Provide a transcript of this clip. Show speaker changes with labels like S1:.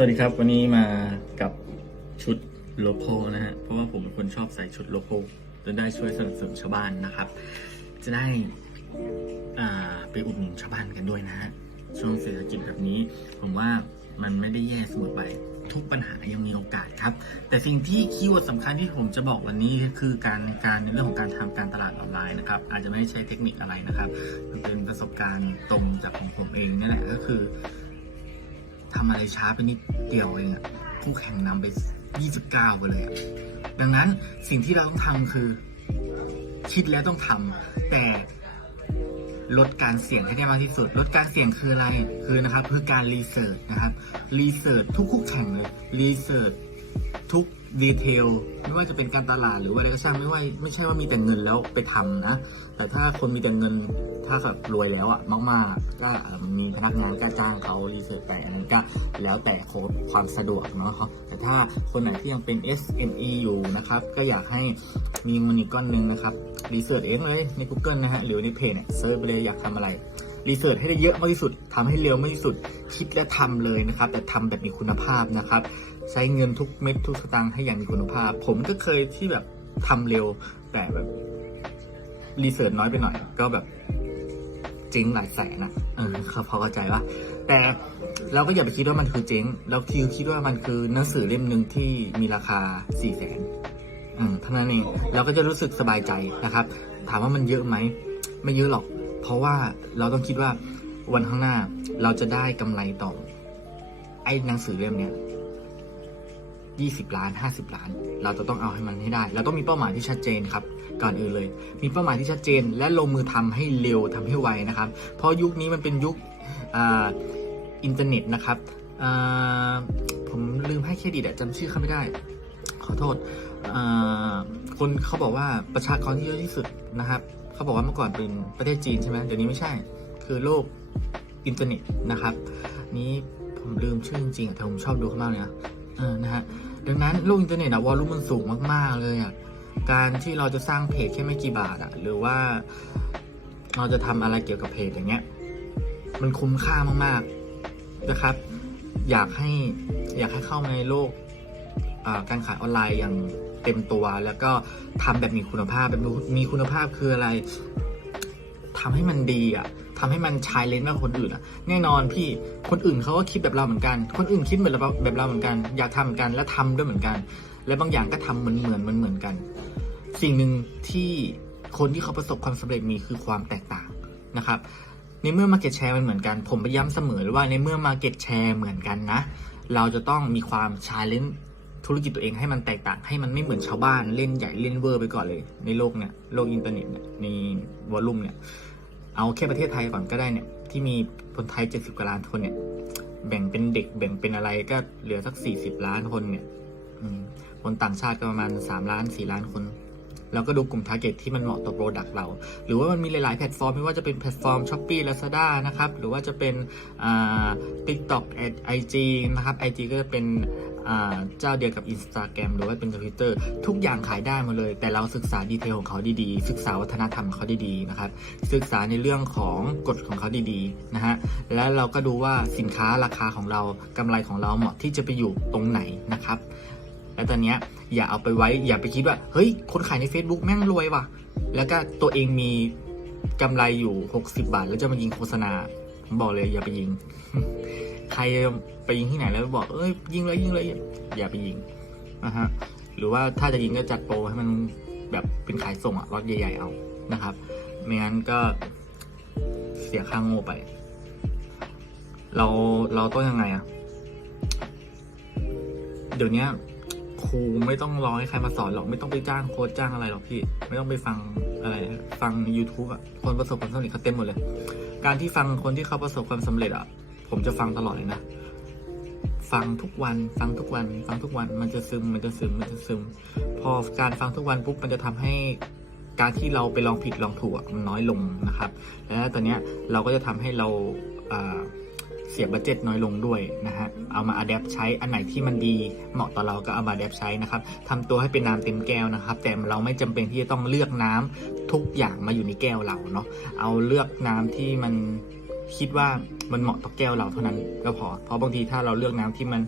S1: สวัสดีครับ วันนี้มากับชุดโลโก้นะฮะ เพราะว่าผมเป็นคนชอบใส่ชุดโลโก้จะได้ช่วยสนับสนุนชาวบ้านนะครับ จะได้อ่าไปอุดหนุนชาวบ้านกันด้วยนะฮะ ช่วงเศรษฐกิจแบบนี้ ผมว่ามันไม่ได้แย่เสมอไป ทุกปัญหายังมีโอกาสครับ แต่สิ่งที่คีย์เวิร์ดสำคัญที่ผมจะบอกวันนี้คือการการในเรื่องของการทำการตลาดออนไลน์นะครับ อาจจะไม่ใช้เทคนิคอะไรนะครับ มันเป็นประสบการณ์ตรงจากของผมเองนี่แหละก็คือ ทำอะไรช้าไปนิดเดียวเองอะคู่แข่งนำไป 29 ไปเลยอะดังนั้นสิ่งที่เราต้องทำคือ คิดแล้วต้องทำแต่ลดการเสี่ยงให้ได้มากที่สุด ลดการเสี่ยงคืออะไรคือนะครับคือการรีเสิร์ชนะครับรีเสิร์ชทุกคู่แข่งเลยรีเสิร์ชทุก ดีเทลไม่ว่าจะเป็นการตลาดหรือว่าอะไรก็ช่างไม่ว่าไม่ใช่ว่ามีแต่เงินแล้วไปทำนะ แต่ถ้าคนมีแต่เงินถ้าแบบรวยแล้วอะมากๆก็มีพนักงานก็จ้างเขารีเสิร์ชไปอันนั้นก็แล้วแต่ความสะดวกเนาะแต่ถ้าคนไหนที่ยังเป็น SME อยู่นะครับ ก็อยากให้มีมันอีกก้อนหนึ่งนะครับรีเสิร์ชเองเลยใน Google นะฮะหรือในเพจเนี่ยเซิร์ชไปเลยอยากทำอะไร รีเสิร์ชให้ได้เยอะมากที่สุดทำให้เร็วมากที่สุด คิดและทำเลยนะครับ แต่ทำแบบมีคุณภาพนะครับ ใช้เงินทุกเม็ดทุกสตางค์ให้อย่างมีคุณภาพ ผมก็เคยที่แบบทำเร็ว แต่แบบรีเสิร์ชน้อยไปหน่อย ก็แบบเจ๊งหลายแสนอะเออเขาพอเข้าใจว่า แต่เราก็อย่าไปคิดว่ามันคือเจ๊ง เราคิดคิดว่ามันคือหนังสือเล่มหนึ่งที่มีราคาสี่แสนเท่านั้นเอง เราก็จะรู้สึกสบายใจนะครับ ถามว่ามันเยอะไหม ไม่เยอะหรอก เพราะว่าเราต้องคิดว่าวันข้างหน้าเราจะได้กำไรต่อ ไอ้หนังสือเล่มเนี้ย20ล้าน50ล้าน เราจะต้องเอาให้มันให้ได้ เราต้องมีเป้าหมายที่ชัดเจนครับ ก่อนอื่นเลย มีเป้าหมายที่ชัดเจน และลงมือทำให้เร็วทำให้ไวนะครับ เพราะยุคนี้มันเป็นยุคอ,อินเทอร์เน็ตนะครับผมลืมให้เครดิตอะจำชื่อเขาไม่ได้ ขอโทษคนเขาบอกว่าประชากรที่เยอะที่สุดนะครับ เขาบอกว่าเมื่อก่อนเป็นประเทศจีนใช่ไหมเดี๋ยวนี้ไม่ใช่ คือโลกอินเทอร์เน็ตนะครับ นี้ผมลืมชื่อจริงๆแต่ผมชอบดูเขามากเลยนะเออนะฮะดังนั้นโลกอินเทอร์เน็ตอะวอลลุ่มมันสูงมากๆเลยอะการที่เราจะสร้างเพจแค่ไม่กี่บาทอะหรือว่าเราจะทำอะไรเกี่ยวกับเพจอย่างเงี้ย มันคุ้มค่ามากๆนะครับ อยากให้อยากให้เข้ามาในโลก การขายออนไลน์อย่างเต็มตัว แล้วก็ทำแบบมีคุณภาพแบบมีคุณภาพคืออะไรทำให้มันดีอะทำให้มันชายเลนมากกว่าคนอื่นอะแน่นอนพี่คนอื่นเขาก็คิดแบบเราเหมือนกัน คนอื่นคิดเหมือนเราแบบเราเหมือนกัน อยากทำเหมือนกันและทำด้วยเหมือนกัน และบางอย่างก็ทำเหมือนเหมือนเหมือนเหมือนกัน สิ่งหนึ่งที่คนที่เขาประสบความสำเร็จมีคือความแตกต่างนะครับในเมื่อ Market Share มันเหมือนกัน ผมไปย้ำเสมอเลยว่าในเมื่อ Market Share เหมือนกันนะ เราจะต้องมีความชาเลนจ์ ธุรกิจตัวเองให้มันแตกต่างให้มันไม่เหมือนชาวบ้านเล่นใหญ่เล่นเวอร์ไปก่อนเลย ในโลกเนี่ยโลกอินเทอร์เน็ตเนี่ยในวอลลุ่มเนี่ยเอาแค่ประเทศไทยก่อนก็ได้เนี่ยที่มีคนไทยเจ็ดสิบกว่าล้านคนเนี่ยแบ่งเป็นเด็กแบ่งเป็นอะไรก็เหลือสักสี่สิบล้านคนเนี่ยคนต่างชาติก็ประมาณสามล้านสี่ล้านคน เราก็ดูกลุ่มทาร์เก็ตที่มันเหมาะต่อโปรดักต์เรา หรือว่ามันมีหลาย ๆ แพลตฟอร์มไม่ว่าจะเป็นแพลตฟอร์ม s h อ p e e Lazada นะครับ หรือว่าจะเป็นอ่า TikTok ไอจีนะครับ IG ก็จะเป็นเจ้าเดียวกับ Instagram หรือว่าเป็น Twitter ทุกอย่างขายได้หมดเลย แต่เราศึกษาดีเทลของเขาดีๆ ศึกษาวัฒนธรรมของเขาดีๆนะครับ ศึกษาในเรื่องของกฎของเขาดีๆนะฮะ แล้วเราก็ดูว่าสินค้าราคาของเรากำไรของเราเหมาะที่จะไปอยู่ตรงไหนนะครับ แล้วตอนเนี้ยอย่าเอาไปไว้อย่าไปคิดว่า เฮ้ย คนขายใน Facebook แม่งรวยว่ะ แล้วก็ตัวเองมีกำไรอยู่ 60 บาท แล้วจะมายิงโฆษณาผมบอกเลยอย่าไปยิง ใครไปยิงที่ไหนแล้วบอก เอ้ยยิงเลยยิงเลยอย่าไปยิงนะฮะหรือว่าถ้าจะยิงก็จัดโปรให้มันแบบเป็นขายส่งอะรถใหญ่ๆเอานะครับไม่งั้นก็เสียค่างโง่ไป เราเราต้องยังไงอะเดี๋ยวนี้ ครูไม่ต้องรอให้ใครมาสอนหรอกไม่ต้องไปจ้างโค้ชจ้างอะไรหรอกพี่ ไม่ต้องไปฟังอะไร ฟัง YouTube อะคนประสบความสำเร็จเขาเต็มหมดเลย การที่ฟังคนที่เขาประสบความสำเร็จอะผมจะฟังตลอดเลยนะฟังทุกวัน ฟังทุกวัน ฟังทุกวัน มันจะซึม มันจะซึม มันจะซึม พอการฟังทุกวันปุ๊บ มันจะทำให้การที่เราไปลองผิดลองถูกมันน้อยลงนะครับ แล้วตอนเนี้ยเราก็จะทำให้เราอ่า เสียบัตเจ็ตน้อยลงด้วยนะฮะ เอามาอัดแอปใช้อันไหนที่มันดีเหมาะต่อเราก็เอามาอัดแอปใช้นะครับทำตัวให้เป็นน้ำเต็มแก้วนะครับ แต่เราไม่จำเป็นที่จะต้องเลือกน้ำทุกอย่างมาอยู่ในแก้วเราเนาะ เอาเลือกน้ำที่มันคิดว่ามันเหมาะต่อแก้วเราเท่านั้นก็พอ เพราะบางทีถ้าเราเลือกน้ำที่มัน